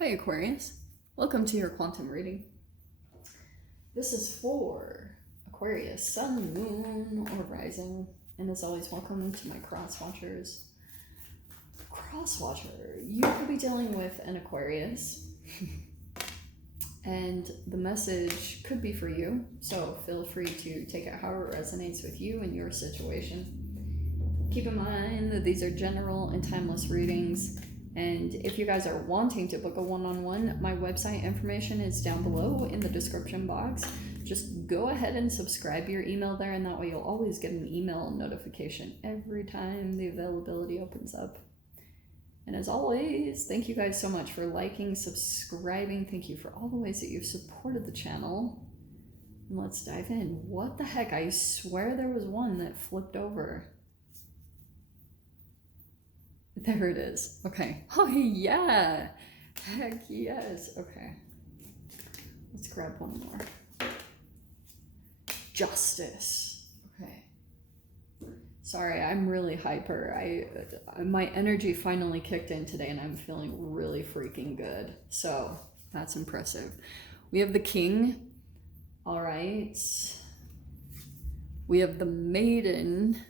Hi Aquarius, welcome to your quantum reading. This is for Aquarius, Sun, Moon, or Rising, and as always, welcome to my cross watchers. Cross watcher, you could be dealing with an Aquarius, and the message could be for you, so feel free to take it however it resonates with you and your situation. Keep in mind that these are general and timeless readings. And if you guys are wanting to book a one-on-one, my website information is down below in the description box. Just go ahead and subscribe your email there, and that way you'll always get an email notification every time the availability opens up. And as always, thank you guys so much for liking, subscribing. Thank you for all the ways that you've supported the channel. And let's dive in. What the heck? I swear there was one that flipped over. There it is. Okay. Oh, yeah. Heck yes. Okay. Let's grab one more. Justice. Okay. Sorry, I'm really hyper. My energy finally kicked in today and I'm feeling really freaking good. So that's impressive. We have the King. All right. We have the Maiden.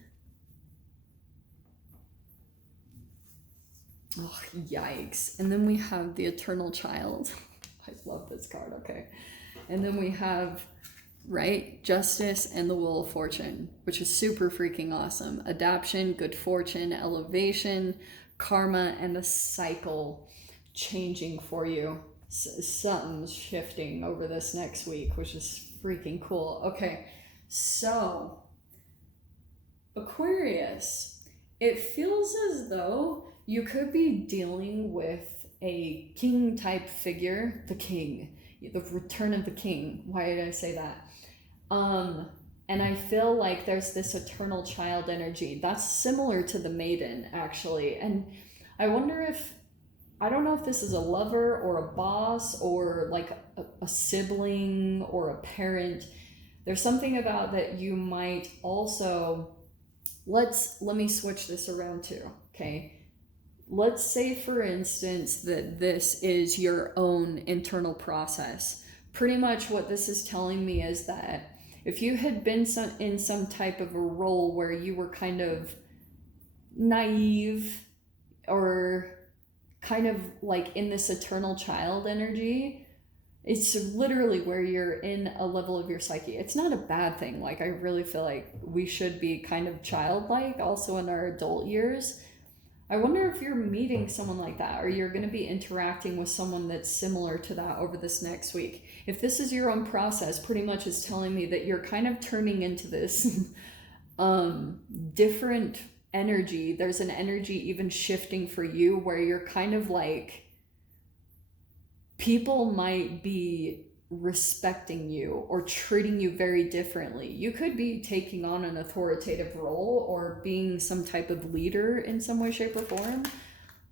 Oh, yikes. And then we have the Eternal Child. I love this card, okay. And then we have, right, Justice and the Wheel of Fortune, which is super freaking awesome. Adaption, good fortune, elevation, karma, and the cycle changing for you. Something's shifting over this next week, which is freaking cool. Okay, so Aquarius, it feels as though you could be dealing with a king type figure, the king, the return of the king. Why did I say that? And I feel like there's this eternal child energy that's similar to the Maiden, actually. And I wonder if, I don't know if this is a lover or a boss or like a sibling or a parent. There's something about that you might also, let me switch this around too, okay? Let's say, for instance, that this is your own internal process. Pretty much what this is telling me is that if you had been in some type of a role where you were kind of naive or kind of like in this eternal child energy, it's literally where you're in a level of your psyche. It's not a bad thing. Like, I really feel like we should be kind of childlike also in our adult years. I wonder if you're meeting someone like that, or you're going to be interacting with someone that's similar to that over this next week. If this is your own process, pretty much is telling me that you're kind of turning into this different energy. There's an energy even shifting for you where you're kind of like, people might be respecting you or treating you very differently. You could be taking on an authoritative role or being some type of leader in some way, shape, or form.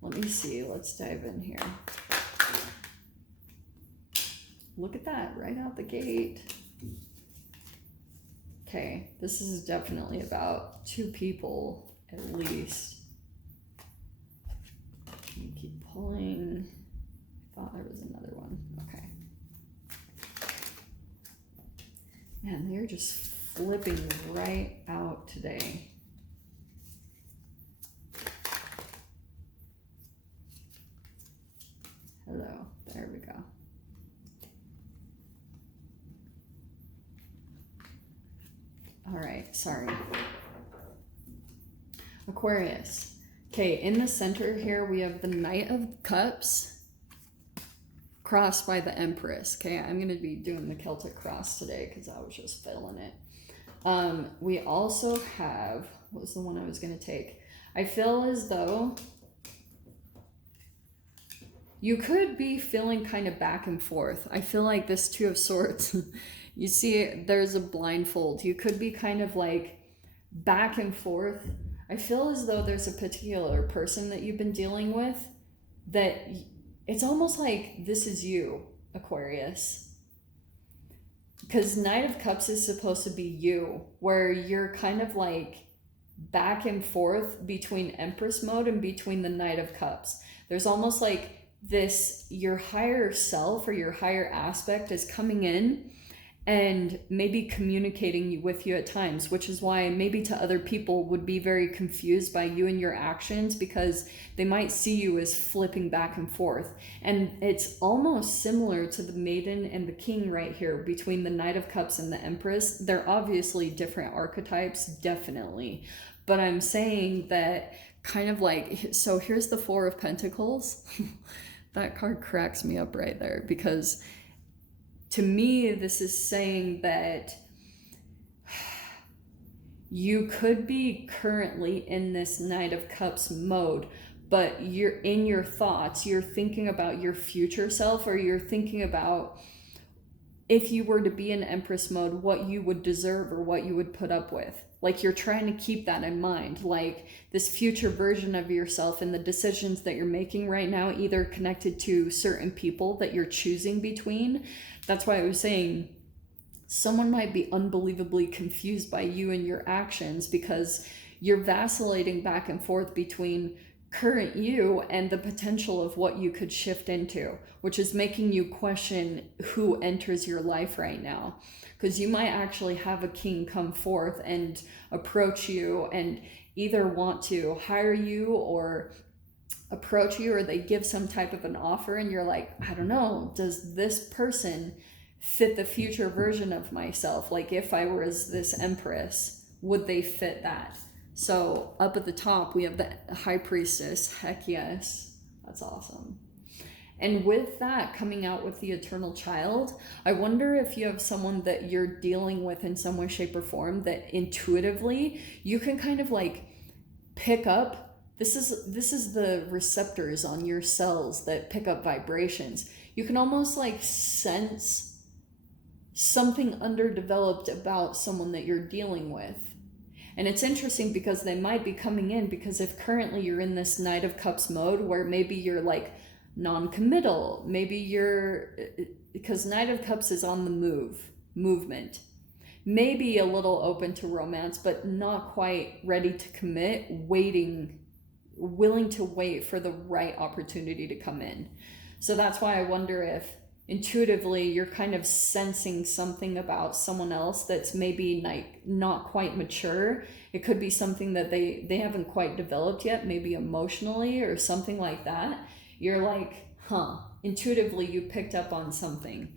Let me see. Let's dive in here. Look at that, right out the gate. Okay, this is definitely about two people at least. Keep pulling. I thought there was another one. Okay. Man, they're just flipping right out today. Hello, there we go. All right, sorry. Aquarius. Okay, in the center here, we have the Knight of Cups crossed by the Empress. Okay, I'm going to be doing the Celtic cross today because I was just feeling it. We also have, what was the one I was going to take? I feel as though you could be feeling kind of back and forth. I feel like this Two of Swords, you see there's a blindfold. You could be kind of like back and forth. I feel as though there's a particular person that you've been dealing with that it's almost like this is you, Aquarius. Because Knight of Cups is supposed to be you, where you're kind of like back and forth between Empress mode and between the Knight of Cups. There's almost like your higher self or your higher aspect is coming in and maybe communicating with you at times, which is why maybe to other people would be very confused by you and your actions, because they might see you as flipping back and forth. And it's almost similar to the Maiden and the King right here, between the Knight of Cups and the Empress. They're obviously different archetypes, definitely. But I'm saying that kind of like, so here's the Four of Pentacles. That card cracks me up right there, because to me, this is saying that you could be currently in this Knight of Cups mode, but you're in your thoughts, you're thinking about your future self, or you're thinking about, if you were to be in Empress mode, what you would deserve or what you would put up with. Like, you're trying to keep that in mind, like this future version of yourself, and the decisions that you're making right now, either connected to certain people that you're choosing between. That's why I was saying someone might be unbelievably confused by you and your actions, because you're vacillating back and forth between current you and the potential of what you could shift into, which is making you question who enters your life right now. Because you might actually have a king come forth and approach you and either want to hire you or approach you, or they give some type of an offer and you're like, I don't know, does this person fit the future version of myself? Like, if I was this Empress, would they fit that? So up at the top, we have the High Priestess. Heck yes, that's awesome. And with that, coming out with the Eternal Child, I wonder if you have someone that you're dealing with in some way, shape, or form that intuitively you can kind of like pick up. This is the receptors on your cells that pick up vibrations. You can almost like sense something underdeveloped about someone that you're dealing with. And it's interesting because they might be coming in, because if currently you're in this Knight of Cups mode where maybe you're like non-committal, maybe you're, because Knight of Cups is on the movement, maybe a little open to romance, but not quite ready to commit, willing to wait for the right opportunity to come in. So that's why I wonder if intuitively you're kind of sensing something about someone else that's maybe like not quite mature. It could be something that they haven't quite developed yet, maybe emotionally or something like that. You're like, intuitively you picked up on something.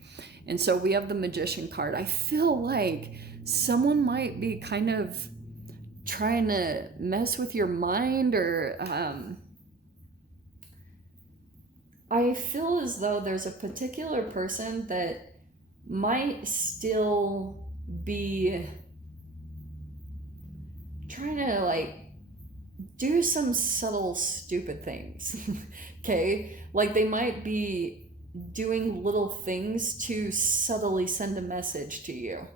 And so we have the Magician card. I feel like someone might be kind of trying to mess with your mind, or I feel as though there's a particular person that might still be trying to like do some subtle stupid things. Okay, like they might be doing little things to subtly send a message to you,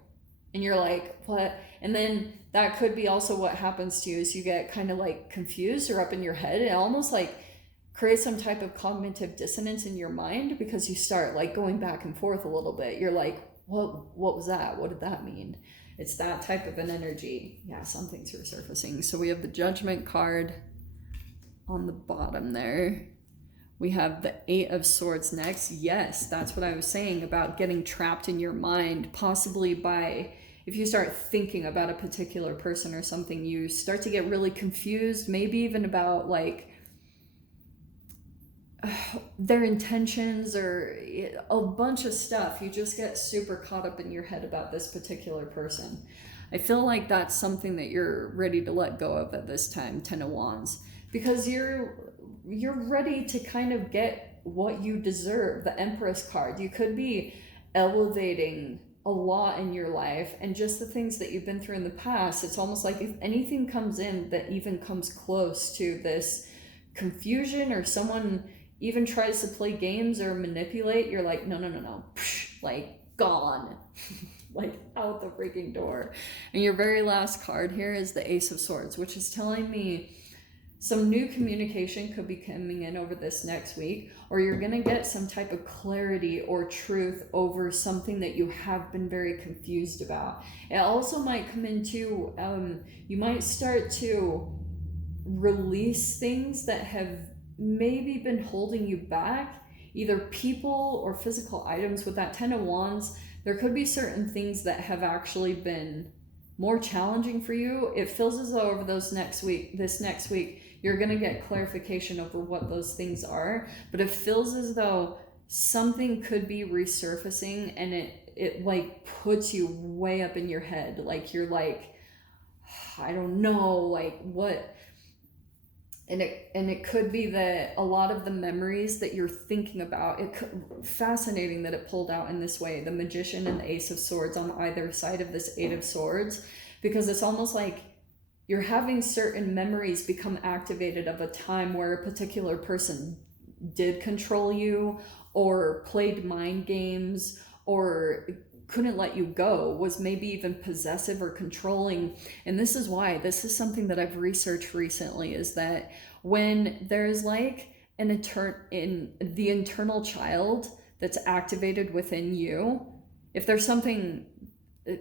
and you're like, what? And then that could be also what happens to you, is you get kind of like confused or up in your head, and almost like create some type of cognitive dissonance in your mind, because you start like going back and forth a little bit. You're like, what was that? What did that mean? It's that type of an energy. Yeah, something's resurfacing. So we have the Judgment card on the bottom there. We have the Eight of Swords next. Yes, that's what I was saying about getting trapped in your mind, possibly by, if you start thinking about a particular person or something, you start to get really confused, maybe even about like their intentions or a bunch of stuff. You just get super caught up in your head about this particular person. I feel like that's something that you're ready to let go of at this time, Ten of Wands, because you're ready to kind of get what you deserve. The Empress card, you could be elevating a lot in your life, and just the things that you've been through in the past, it's almost like if anything comes in that even comes close to this confusion, or someone even tries to play games or manipulate, you're like, no, like gone. Like out the freaking door. And your very last card here is the Ace of Swords, which is telling me some new communication could be coming in over this next week, or you're going to get some type of clarity or truth over something that you have been very confused about. It also might come into, you might start to release things that have maybe been holding you back, either people or physical items. With that 10 of Wands, there could be certain things that have actually been more challenging for you. It feels as though over this next week, you're going to get clarification over what those things are. But it feels as though something could be resurfacing, and it like puts you way up in your head. Like you're like, I don't know, like what. And it could be that a lot of the memories that you're thinking about, fascinating that it pulled out in this way, the Magician and the Ace of Swords on either side of this Eight of Swords, because it's almost like you're having certain memories become activated of a time where a particular person did control you or played mind games or couldn't let you go, was maybe even possessive or controlling. And this is why, this is something that I've researched recently, is that when there's like the internal child that's activated within you, if there's something,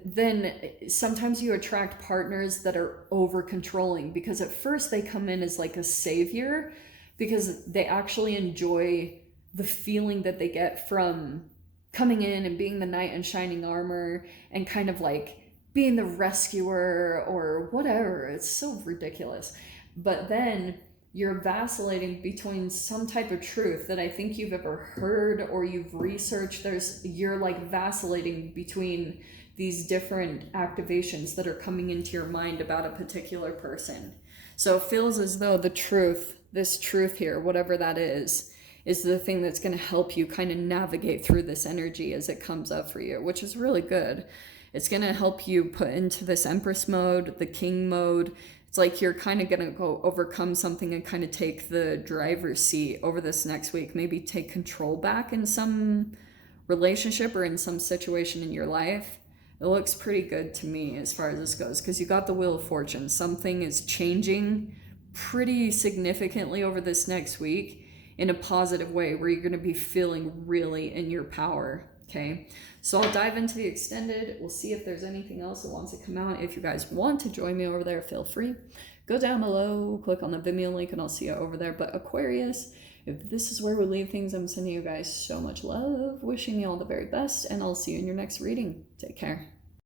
then sometimes you attract partners that are over controlling, because at first they come in as like a savior because they actually enjoy the feeling that they get from coming in and being the knight in shining armor and kind of like being the rescuer or whatever. It's so ridiculous. But then you're vacillating between some type of truth that I think you've ever heard or you've researched. You're like vacillating between these different activations that are coming into your mind about a particular person. So it feels as though this truth here, whatever that is the thing that's going to help you kind of navigate through this energy as it comes up for you, which is really good. It's going to help you put into this Empress mode, the King mode. It's like you're kind of going to go overcome something and kind of take the driver's seat over this next week. Maybe take control back in some relationship or in some situation in your life. It looks pretty good to me as far as this goes, because you got the Wheel of Fortune. Something is changing pretty significantly over this next week in a positive way, where you're going to be feeling really in your power. Okay, so I'll dive into the extended. We'll see if there's anything else that wants to come out. If you guys want to join me over there, feel free. Go down below, click on the Vimeo link, and I'll see you over there. But Aquarius, if this is where we leave things, I'm sending you guys so much love, wishing you all the very best, and I'll see you in your next reading. Take care.